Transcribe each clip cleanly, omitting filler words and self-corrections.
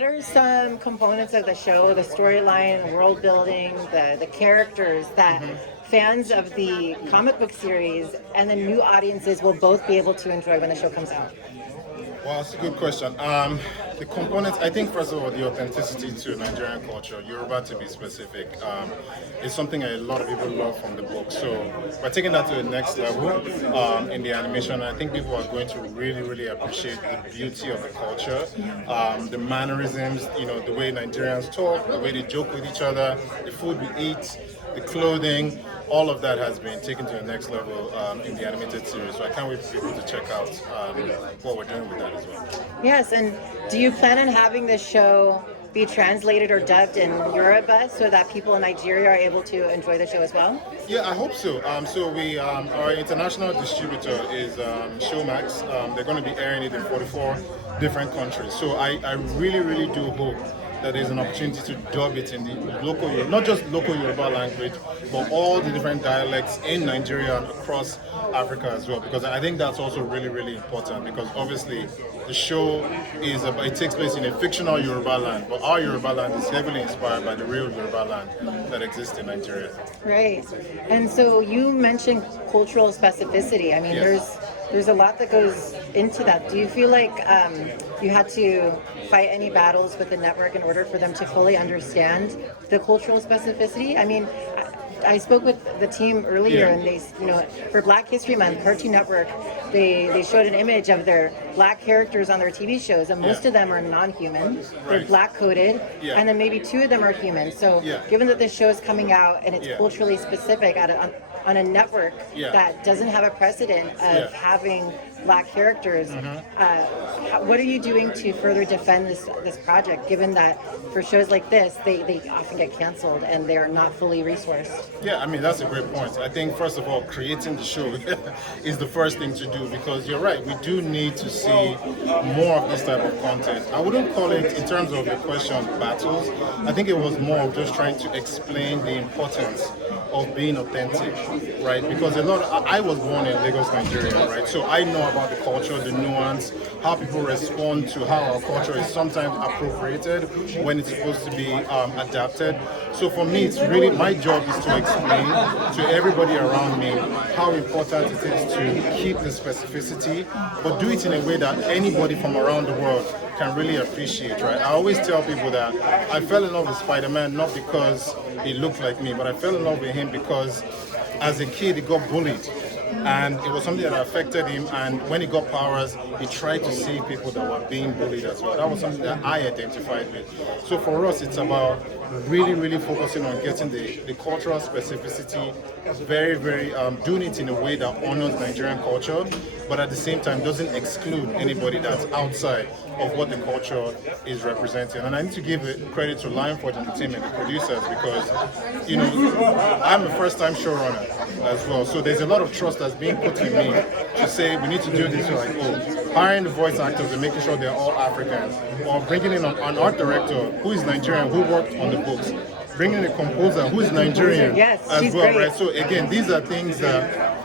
what are some components of the show, the storyline, world building, the characters that fans of the comic book series and the new audiences will both be able to enjoy when the show comes out? Well, that's a good question. The components, I think, first of all, the authenticity to Nigerian culture, Yoruba to be specific, is something a lot of people love from the book. So we're taking that to the next level in the animation. I think people are going to really, really appreciate the beauty of the culture, the mannerisms, the way Nigerians talk, the way they joke with each other, the food we eat, the clothing. All of that has been taken to the next level in the animated series. So I can't wait for people to check out what we're doing with that as well. Yes, and do you plan on having the show be translated or dubbed in Yoruba so that people in Nigeria are able to enjoy the show as well? Yeah, I hope so. Our international distributor is Showmax. They're going to be airing it in 44 different countries. So I really, really do hope that there's an opportunity to dub it in the local, not just local Yoruba language, but all the different dialects in Nigeria and across Africa as well. Because I think that's also really, really important. Because obviously, the show it takes place in a fictional Yoruba land, but our Yoruba land is heavily inspired by the real Yoruba land that exists in Nigeria. Right. And so you mentioned cultural specificity. I mean, Yes. there's a lot that goes into that. Do you feel like you had to fight any battles with the network in order for them to fully understand the cultural specificity? I mean, I spoke with the team earlier, and they, for Black History Month, Cartoon Network, they showed an image of their black characters on their TV shows, and most of them are non-human. They're black-coded, and then maybe 2 of them are human. So, given that this show is coming out and it's culturally specific on a network that doesn't have a precedent of having black characters, what are you doing to further defend this project, given that for shows like this, they often get canceled and they are not fully resourced? Yeah, I mean, that's a great point. I think, first of all, creating the show is the first thing to do, because you're right, we do need to see more of this type of content. I wouldn't call it, in terms of your question, battles. I think it was more of just trying to explain the importance of being authentic, right? Because I was born in Lagos, Nigeria, right? So I know about the culture, the nuance, how people respond to how our culture is sometimes appropriated when it's supposed to be adapted. So for me, it's really, my job is to explain to everybody around me how important it is to keep the specificity, but do it in a way that anybody from around the world can really appreciate, right? I always tell people that I fell in love with Spider-Man not because he looked like me, but I fell in love with him because as a kid he got bullied. And it was something that affected him, and when he got powers, he tried to see people that were being bullied as well. That was something that I identified with. So for us, it's about really, really focusing on getting the cultural specificity, very, very, doing it in a way that honors Nigerian culture, but at the same time doesn't exclude anybody that's outside of what the culture is representing. And I need to give credit to Lionforge Entertainment, the producers, because, I'm a first-time showrunner as well. So there's a lot of trust that's being put in me to say we need to do this. Like, hiring the voice actors and making sure they're all African, or bringing in an art director who is Nigerian, who worked on the books, bringing in a composer who is Nigerian as well, right? So again, these are things that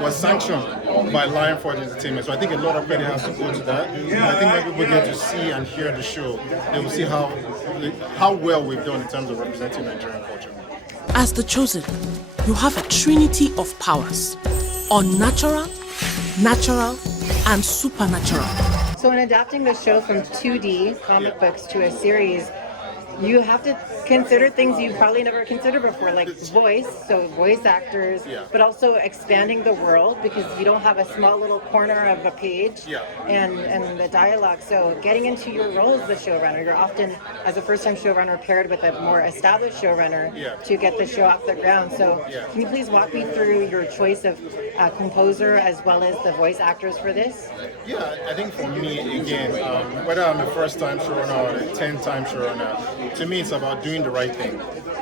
was sanctioned by Lionforge Entertainment. So I think a lot of credit has to go to that. And I think when people get to see and hear the show, they will see how well we've done in terms of representing Nigerian culture. As the chosen, you have a trinity of powers: unnatural, natural, and supernatural. So in adapting the show from 2D comic books to a series, you have to consider things you probably never considered before, like voice, so voice actors, but also expanding the world, because you don't have a small little corner of a page and the dialogue. So getting into your role as the showrunner, you're often, as a first-time showrunner, paired with a more established showrunner to get the show off the ground. So can you please walk me through your choice of composer as well as the voice actors for this? Yeah, I think for me, again, whether I'm a first-time showrunner or a 10-time showrunner, to me it's about doing the right thing,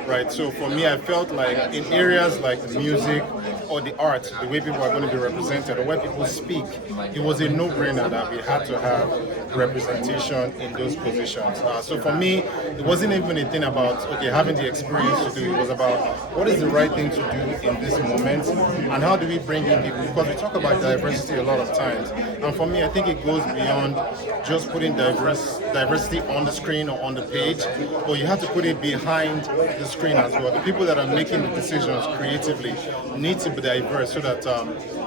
right? So for me, I felt like in areas like music, or the art, the way people are going to be represented, or where people speak, it was a no-brainer that we had to have representation in those positions. So for me, it wasn't even a thing about, okay, having the experience to do it. It was about what is the right thing to do in this moment, and how do we bring in people, because we talk about diversity a lot of times. And for me, I think it goes beyond just putting diversity on the screen or on the page, but you have to put it behind the screen as well. The people that are making the decisions creatively need to be diverse so that,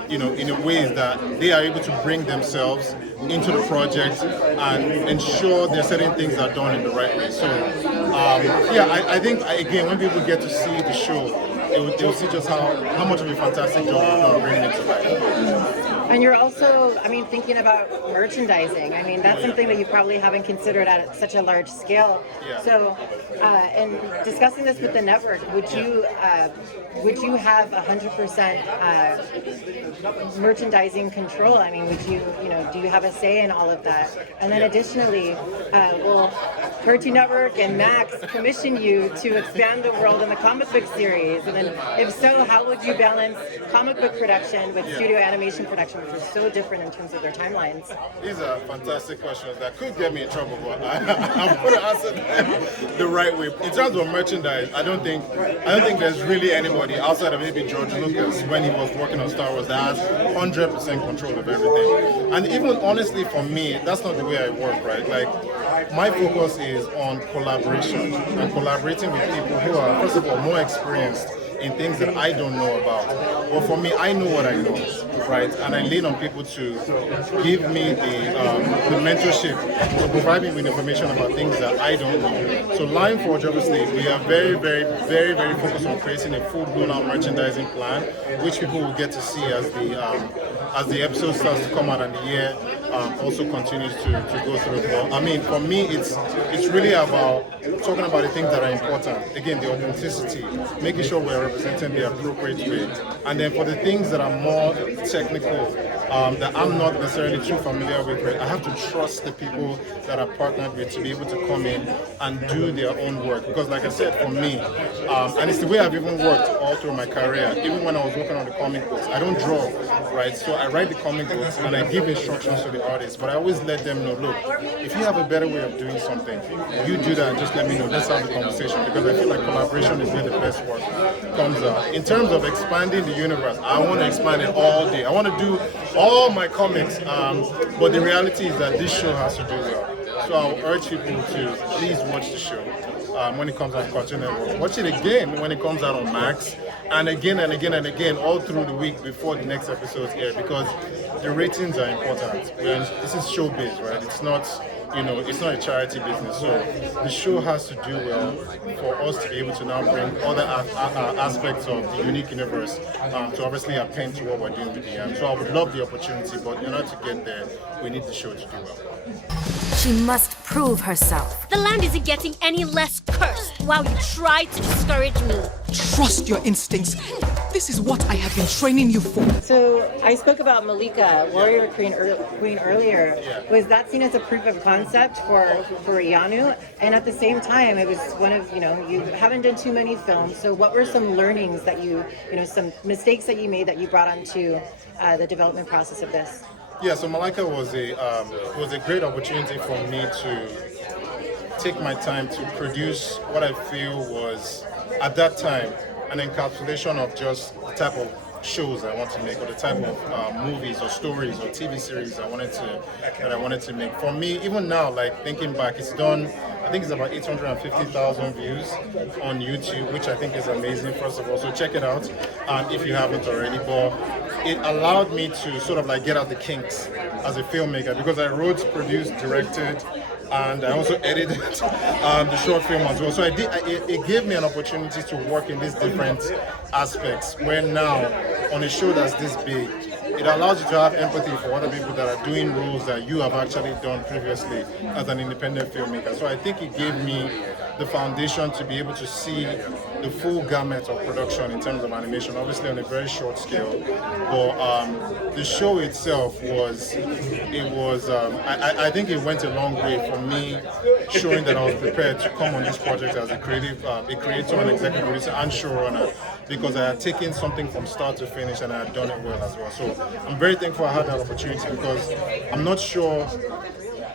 in a way that they are able to bring themselves into the project and ensure there are certain things are done in the right way. So, I think, again, when people get to see the show, they'll see just how much of a fantastic job we've done bringing it to life. And you're also, thinking about merchandising. That's something that you probably haven't considered at such a large scale. Yeah. So, and discussing this with the network, would you have 100% merchandising control? Would you, do you have a say in all of that? And then additionally, will Cartoon Network and Max commission you to expand the world in the comic book series? And then, if so, how would you balance comic book production with studio animation production, which are so different in terms of their timelines? These are fantastic questions that could get me in trouble, but I'm going to answer them the right way. In terms of merchandise, I don't think there's really anybody outside of maybe George Lucas when he was working on Star Wars that has 100% control of everything. And even honestly, for me, that's not the way I work, right? Like, my focus is on collaboration and collaborating with people who are, first of all, more experienced in things that I don't know about. But for me, I know what I know, right? And I lean on people to give me the mentorship, to provide me with information about things that I don't know. So Lion Forge, obviously, we are very, very, very, very focused on creating a full-blown merchandising plan, which people will get to see as the episode starts to come out and the year also continues to go through. But for me, it's really about talking about the things that are important. Again, the authenticity, making sure we're representing the appropriate way. And then for the things that are more technical, that I'm not necessarily too familiar with, right, I have to trust the people that are partnered with to be able to come in and do their own work. Because like I said, for me, and it's the way I've even worked all through my career, even when I was working on the comic books, I don't draw, right? So I write the comic books and I give instructions to the artists, but I always let them know, look, if you have a better way of doing something, you do that and just let me know. Let's have the conversation, because I feel like collaboration is where the best work comes out. In terms of expanding the universe, I want to expand it all day. I want to do all my comics, but the reality is that this show has to do well. So I'll urge people to please watch the show when it comes out on Cartoon Network. Watch it again when it comes out on Max, and again and again and again all through the week before the next episodes air, because the ratings are important. This is showbiz, right? It's not, it's not a charity business. So the show has to do well for us to be able to now bring other aspects of the unique universe to obviously append to what we're doing with Iyanu. So I would love the opportunity, but in order to get there, we need the show to do well. She must prove herself. The land isn't getting any less cursed while you try to discourage me. Trust your instincts. This is what I have been training you for. So I spoke about Malika, Warrior Queen earlier. Was that seen as a proof of concept for Iyanu? And at the same time, it was one of, you haven't done too many films. So what were some learnings that some mistakes that you made that you brought onto the development process of this? Yeah, so Malika was a great opportunity for me to take my time to produce what I feel was, at that time, an encapsulation of just the type of shows I want to make, or the type of movies or stories or TV series that I wanted to make. For me, even now, like thinking back, it's done, I think it's about 850,000 views on YouTube, which I think is amazing, first of all. So check it out if you haven't already. But it allowed me to sort of like get out the kinks as a filmmaker, because I wrote, produced, directed, and I also edited the short film as well. So it gave me an opportunity to work in these different aspects, where now, on a show that's this big, it allows you to have empathy for other people that are doing roles that you have actually done previously as an independent filmmaker. So I think it gave me the foundation to be able to see the full gamut of production in terms of animation, obviously on a very short scale. But the show itself I think it went a long way for me, showing that I was prepared to come on this project as a creator and executive producer and showrunner. because I had taken something from start to finish and I had done it well as well. So I'm very thankful I had that opportunity, because I'm not sure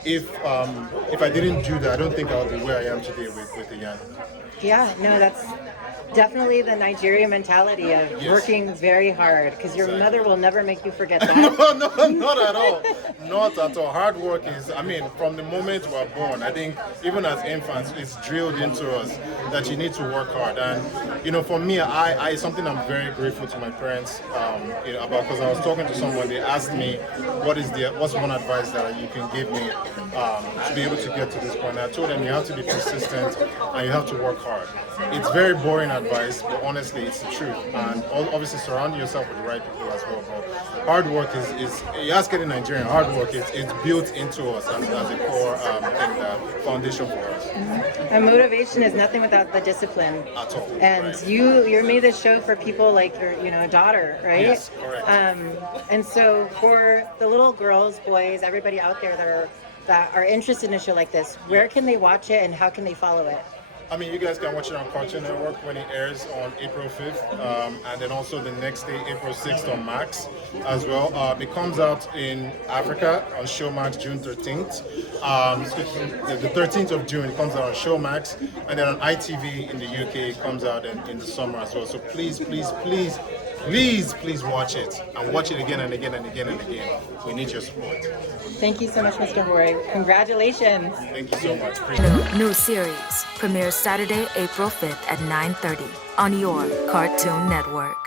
if I didn't do that, I don't think I would be where I am today with Iyanu. Yeah, no, that's definitely the Nigerian mentality of working very hard, because your mother will never make you forget that. No, not at all. Not at all. Hard work is, I mean, from the moment we're born, I think even as infants, it's drilled into us that you need to work hard. And, you know, for me, I something I'm very grateful to my parents about, because I was talking to someone, they asked me, what's one advice that you can give me to be able to get to this point? And I told them you have to be persistent and you have to work hard. It's very boring advice, but honestly, it's the truth. And obviously, surround yourself with the right people as well. But hard work is you ask it in Nigerian, hard work it's built into us as a core foundation for us. Mm-hmm. And motivation is nothing without the discipline. At all. And right. you made this show for people like your daughter, right? Yes, correct. And so for the little girls, boys, everybody out there that are interested in a show like this, where can they watch it and how can they follow it? I mean, you guys can watch it on Cartoon Network when it airs on April 5th, and then also the next day, April 6th on Max as well. It comes out in Africa on Showmax June 13th. The 13th of June, it comes out on Showmax, and then on ITV in the UK, it comes out in the summer as well. So please watch it, and watch it again and again and again and again. We need your support. Thank you so much, Mr. Roye. Congratulations. Thank you so much. Appreciate it. New series premieres Saturday, April 5th at 9:30 on your Cartoon Network.